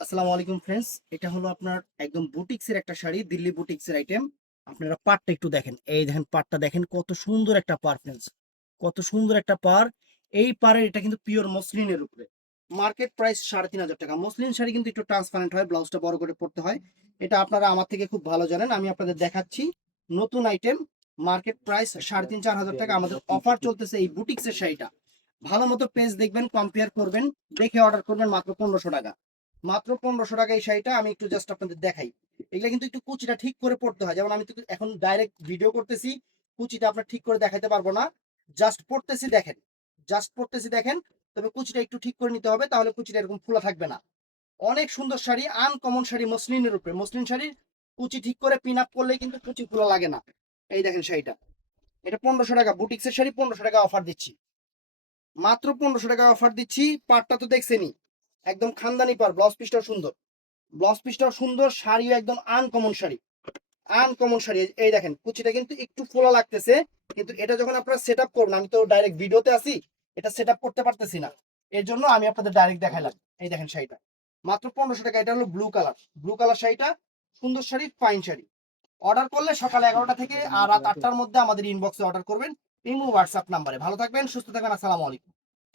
আসসালামু আলাইকুম ফ্রেন্ডস, এটা হলো আপনার একদম বুটিক্সের একটা শাড়ি, দিল্লি বুটিক্সের আইটেম। আপনারা পাড়টা একটু দেখেন, এই দেখেন পাড়টা দেখেন, কত সুন্দর একটা পাড় ফ্রেন্ডস, কত সুন্দর একটা পাড়। এই পাড়ের এটা কিন্তু পিওর মসলিনের উপরে। মার্কেট প্রাইস 3,500 টাকা। মসলিন শাড়ি কিন্তু একটু ট্রান্সপারেন্ট হয়, ব্লাউজটা বড় করে পড়তে হয়। এটা আপনারা আমার থেকে খুব ভালো জানেন, আমি আপনাদের দেখাচ্ছি নতুন আইটেম। মার্কেট প্রাইস 3,500-4,000 টাকা। আমাদের অফার চলতেছে এই বুটিক্সের শাড়িটা। ভালো মতো পেজ দেখবেন, কম্পেয়ার করবেন, দেখে অর্ডার করবেন মাত্র 1,500 টাকা। মাত্র 1,500 টাকা এই শাড়িটা। আমি একটু জাস্ট আপনাদের দেখাই। এগুলা কিন্তু একটু কুচিটা ঠিক করে পড়তে হয়, যেমন আমি তো এখন ডাইরেক্ট ভিডিও করতেছি, কুচিটা আপনার ঠিক করে দেখাতে পারবো না। জাস্ট পড়তেছি দেখেন, জাস্ট পড়তেছি দেখেন। তবে কুচিটা একটু ঠিক করে নিতে হবে, তাহলে কুচিটা এরকম ফোলা থাকবে না। অনেক সুন্দর শাড়ি, আনকমন শাড়ি, মসলিনের উপরে। মসলিন শাড়ির কুচি ঠিক করে পিন আপ করলে কিন্তু কুচি খোলা লাগে না। এই দেখেন শাড়িটা, এটা 1,500 টাকা বুটিক্সের শাড়ি, 1,500 টাকা অফার দিচ্ছি। মাত্র 1,500 টাকা অফার দিচ্ছি। পাটটা তো দেখছেনই, একদম খানদানি পার। ব্লাউজ পিসটাও সুন্দর, ব্লাউজ পিসটাও সুন্দর, শাড়িও একদম আনকমন শাড়ি, আনকমন শাড়ি। এই দেখেন কুচিটা কিন্তু একটু ফোলা লাগতেছে, কিন্তু এটা যখন আপনারা সেট আপ করবেন, আমি তো ডাইরেক্ট ভিডিওতে আসি, এটা সেট আপ করতে পারতেছি না। এর জন্য আমি আপনাদের ডাইরেক্ট দেখাইলাম। এই দেখেন শাড়িটা মাত্র 1,500 টাকা। এটা হলো ব্লু কালার, ব্লু কালার শাড়িটা সুন্দর শাড়ি, ফাইন শাড়ি। অর্ডার করলে সকাল 11টা থেকে আর রাত 8টার মধ্যে আমাদের ইনবক্সে অর্ডার করবেন, ইমো হোয়াটসঅ্যাপ নাম্বারে। ভালো থাকবেন, সুস্থ থাকবেন, আসসালামু আলাইকুম।